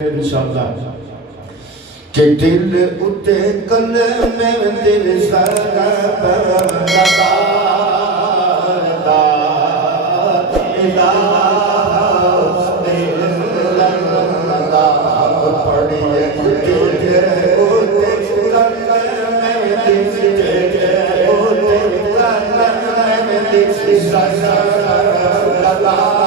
انشاءاللہ کہ دل اتے کلمے دل سارا لگا لا الہ الا اللہ پڑھیے دل اتے کلمے دل سارا لگا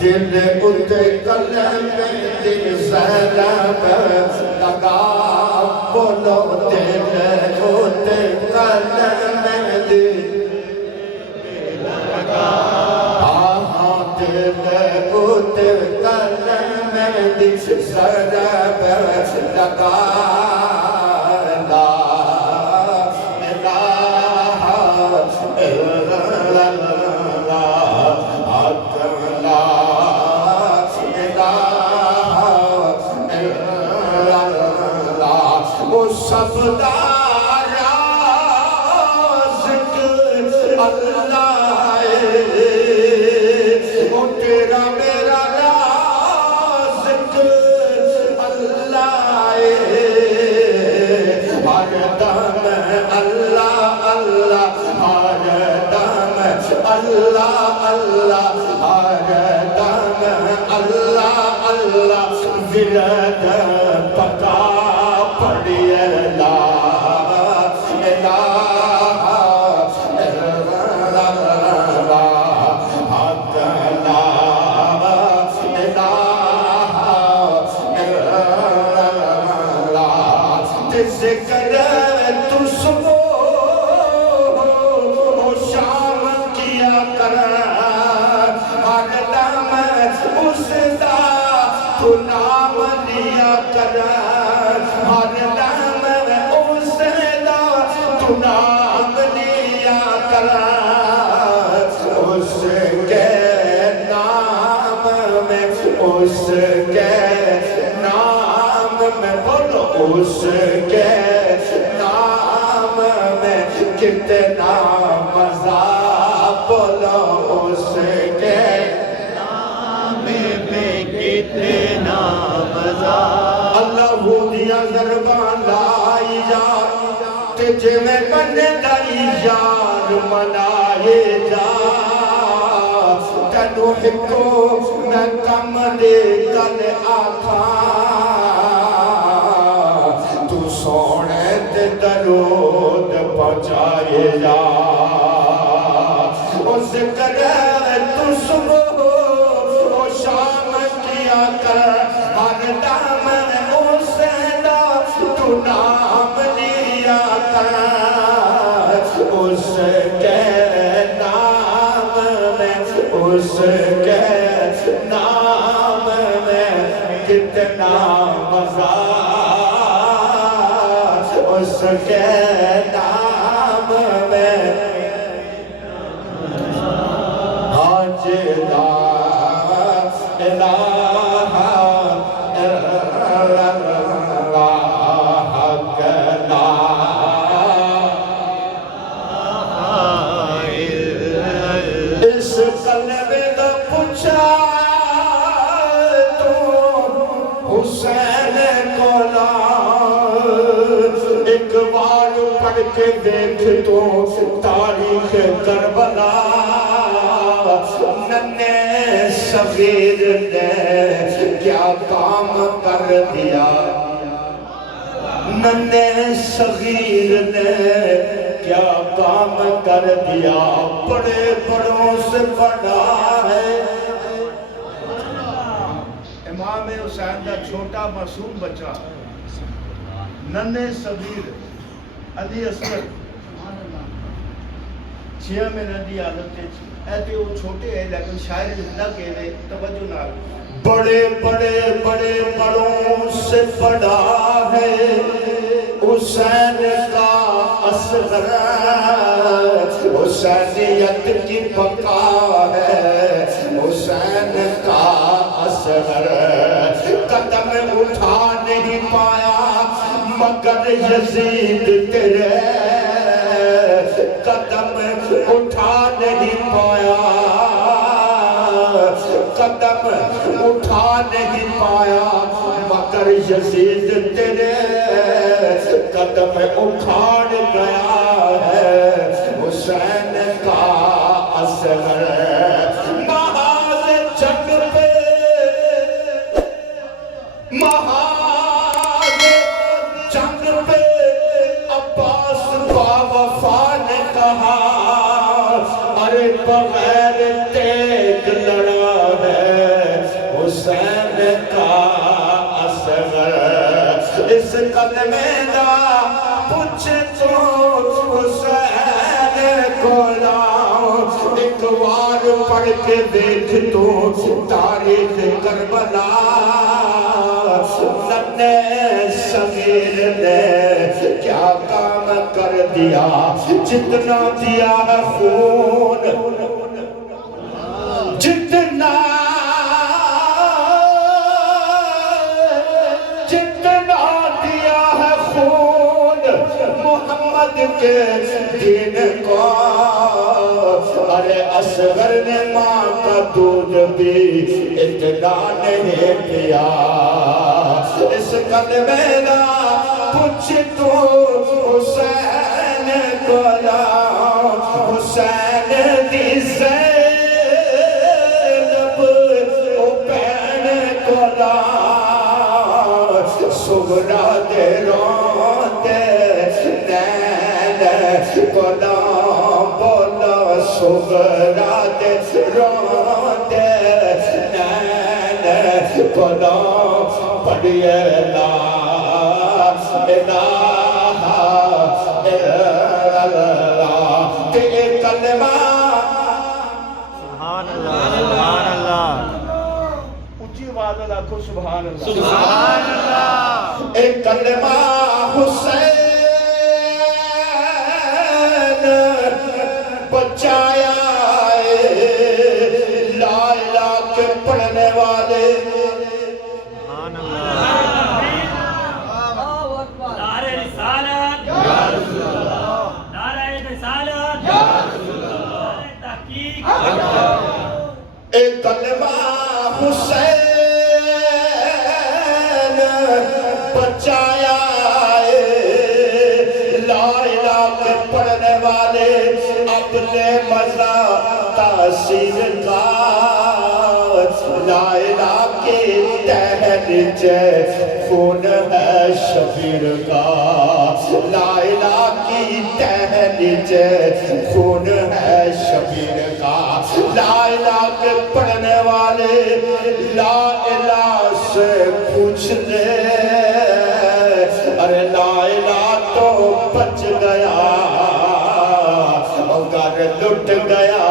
دل اتے کلمے دل سلام لگا بولو دل اتے کلمے دل لگا دل اتے کلمے دل سلام لگا لا الہ الا اللہ سب دا رازق اللہ ہے وہ تیرا میرا رازق اللہ ہے ہر دم اللہ اللہ ہر دم اللہ اللہ ہر دم اللہ اللہ ورد پتا پڑھیے لا الہ الا اللہ حق لا الہ الا اللہ ذکر تو صبح و شام کیا کر ہر دم اس دا تو نام لیا کر ہر دم اس دا تو نام لیا کر اس کے نام میں اس کے نام میں بولو اس کے نام میں کتنا مزہ بولو اس کے نام میں کتنا مزہ اللہ ہو دیا ضربان لائی جا کہ جے میں بنے دائی یار منائے جا تنو ہکو میں کم دے کل آکھا تو سونے تے درود پہنچائے جا او ذکر تو صبح و شام کیا کر ہر دم اس دا تو نام لیا کر اس کے نام میں اس کے نام میں کتنا مزہ اس کے نام میں حج لا الہ الا اللہ حق لا اس کلمے دا پوچھا تو حسین کو لا ایک بار پڑھ کے دیکھ تو تاریخ کربلا ننے صغیر نے کیا کام کر دیا ننے صغیر نے کیا کام کر دیا بڑے بڑوں سے بڑا ہے امام حسین کا چھوٹا معصوم بچہ ننے صغیر علی اصغر 6 مہینے دی حالت ایتے وہ چھوٹے ہیں لیکن شاعر نہ کہے توجہ نہ بڑے بڑے بڑوں سے بڑا ہے حسین کا اصغر حسینیت کی بقا ہے حسین کا اصغر قدم اٹھا نہیں پایا مگر یزید تیرے قدم اٹھا نہیں پایا قدم اٹھا نہیں پایا مگر یزید تیرے قدم اکھاڑ گیا ہے حسین کا اصغر محاذ جنگ پہ محاذ جنگ پہ عباس باوفا نے کہا ارے بغیر تیگ لڑا ہے حسین کا اصغر اس کلمے دا پوچھ تو حسین کو لاؤ ایک بار پڑھ کے دیکھ تو تاریخ کربلا ننے صغیر نے کیا کام کر دیا جتنا دیا ہے خون جتنا دیا ہے خون محمد کے دین کو ارے اصغر نے ماں کا دودھ بھی اتنا نہیں پیا اس کلمے دا پوچھ تو حسین کو لاؤ حسین دی زینب او بہن کو لاؤ سغرا دے روندے نین کو لاؤ بولا سغرا دے روندے نین کو لاؤ پڑھئے لا الہ الا اللہ تے کلمہ سبحان اللہ سبحان اللہ اونچی آواز میں آکھو سبحان اللہ سبحان اللہ ایک کلمہ حسین بچایا لا الہ کے پڑھنے والے سبحان اللہ نعرہ رسالت نعرہ رسالت نعرہ تحقیق ایک کلمہ حسین بچایا لا الہ کے پڑھنے والے اپنے مزہ تاثیر کا لا الہ کے تہن خون ہے شبیر کا لا الہ کی تہن خون ہے شبیر کا لا الہ کے پڑھنے والے لا الہ سے پوچھ لے ارے لا الہ تو بچ گیا گھر لٹ گیا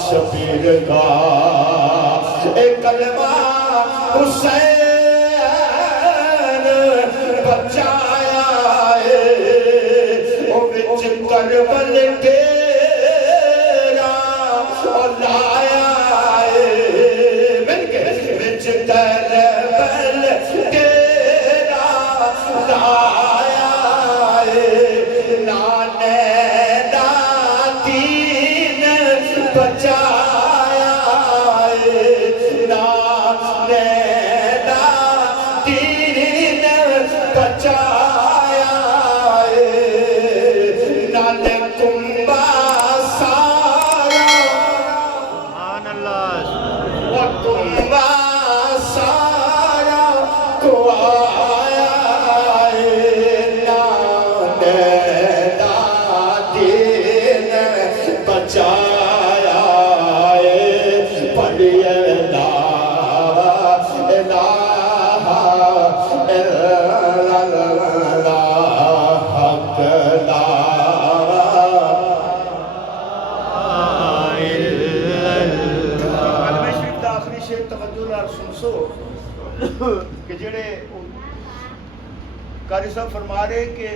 شبیر کا ایک کلمہ حسین بچایا او وچ کربل ڈیرا اور لایا مل کے وچ کربل ڈیرا لایا نانے دین بچایا نانے دین بچایا نانے کنبا سارا سبحان اللہ وہ کنبا سارا کو آیا نانے دین بچایا پڑھئے لا الہ الا اللہ حق لا کلمہ شریف دا آخری شعر توجہ نال سن سو کہ جڑے قاری صاحب فرما رہے کہ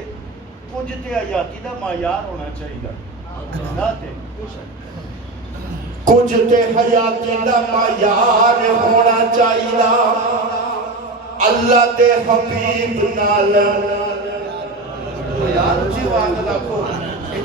کچھ تے حیاتی دا معیار ہونا چاہیے نہ تے کچھ تے حیاتی دا معیار ہونا چاہیے اللہ دے حبیب نال یار اچھی بات آخو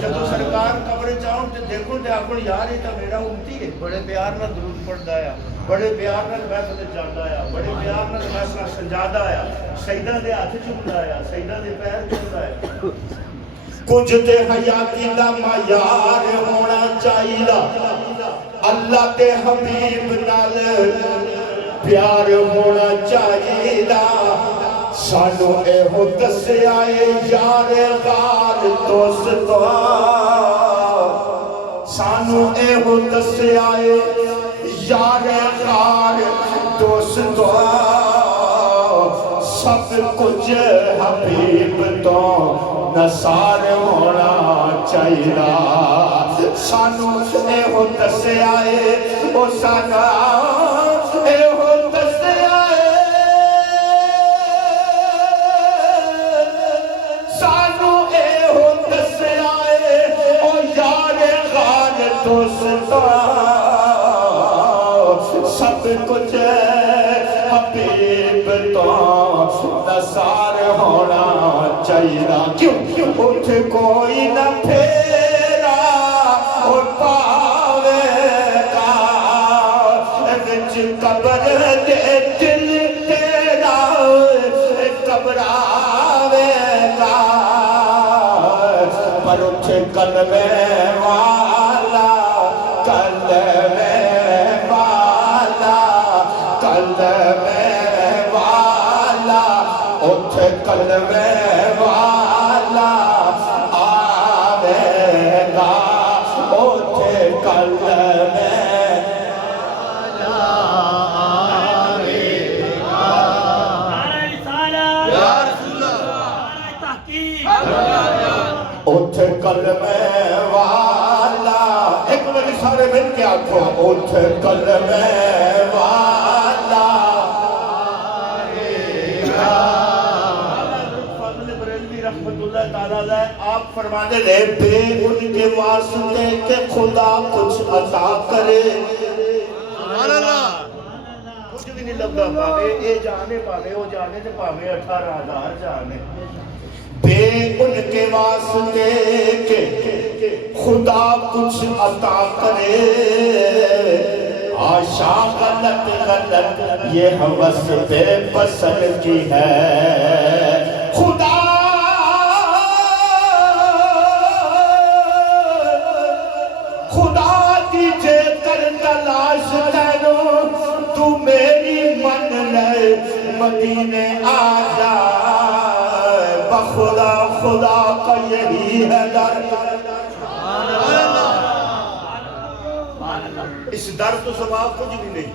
جب سرکار قبر جاؤں تے دیکھو تے آخو یار یہ تو میرا امتی ہے بڑے پیار نال درود پڑھدا آیا بڑے پیار نال محفل جاندا آیا بڑے پیار نال محفل سجادا آیا سجدہ دے ہاتھ چومدا آیا سجدہ دے پیر چومدا آیا کچھ تے حیاتی دا معیار ہونا چاہیے اللہ دے حبیب نال پیار ہونا چاہیے سانو اے ہو دسیا اے یار غار دوستو سانو اے ہو دسیا اے یار غار دوستو سب کچھ حبیب تو نثار ہونا چاہیے سانو اے ہو دسیا اے او سانا اے ہو دسیا اے سانو اے ہو دسیا اے او یار غار دوستا سب کچھ حبیب تو نثار ہونا چاہیے کیوں اٹھ کوئی نہ پھیرا اور پاوے گا وچ قبر دے دل تیرا گھبراوے گا پر اٹھ قلبے والا قلبے والا قلبے والا اٹھ قلبے والا آوے گا اٹھ قلبے اٹھ کلمے والا ایک بار سارے مل کے آکھو اٹھ کلمے والا فضل بریلوی رحمت اللہ تعالیٰ علیہ آپ فرمانے لے بے ان کے واسطے کہ خدا کچھ عطا کرے کچھ بھی نہیں لگا پاوے اے جانے پاوے او جانے تے پاوے 18,000 جانے بے ان کے واسطے کہ خدا کچھ عطا کرے آشا غلط غلط یہ حوث بے پسند کی ہے خدا خدا دیجے کر تلاش تینو تو میری من لے مدینے آ جا خدا خدا کا یہی ہے در اس در تو ثواب کچھ بھی نہیں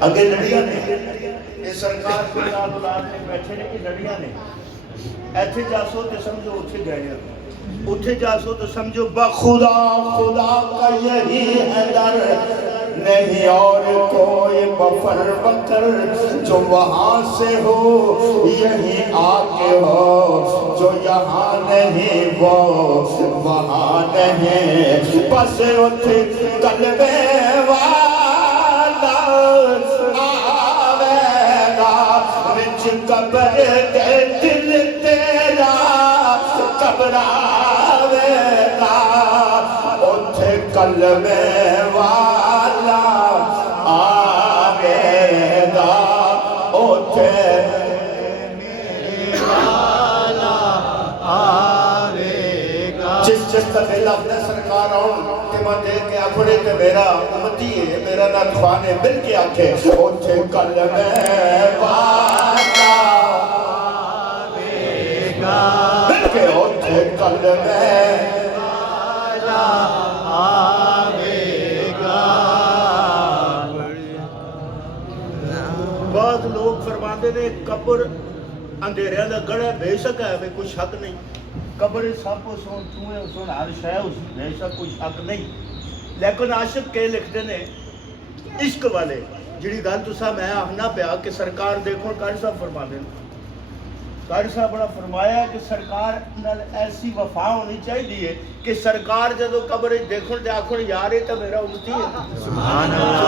اگے لڑیاں نے یہ سرکار کو یاد اولاد میں بیٹھے نے کہ لڑیاں نے ایتھے جاسو تو سمجھو اتھے گئے اتھے جاسو تو سمجھو بخدا خدا کا یہی ہے در نہیں اور کوئی بفر بکر جو وہاں سے ہو یہی آگے ہو جو یہاں نہیں وہ وہاں نہیں بس اٹھ قلبے والا آوے گا وچ قبر دے دل تیرا گھبراوے گا اٹھ قلبے والا آوے گا اٹھ والا آوے گا جس تک لفظ سرکار آؤں کہ میں دیکھ کے اپنے تے میرا امتی ہے میرا نتخوانے مل کے آکھے اٹھ قلبے والا آوے گا مل کے اٹھ قلبے والا آوے گا بعض لوگ فرماتے نے قبر اندھیرے دا گڑا بے شک ہے کوئی شک نہیں قبر سب سن چوہے سن ہر شے اس بے شک کوئی شک نہیں لیکن عاشق کے لکھتے نے عشق والے جڑی گل تساں میں آخنا پیا کہ سرکار دیکھو کل صاحب فرما دیں قاری صاحب بڑا فرمایا کہ سرکار نال ایسی وفا ہونی چاہیے کہ سرکار جدو قبر دیکھن تے آکھن یار یہ تو میرا امتی ہے. سبحان اللہ.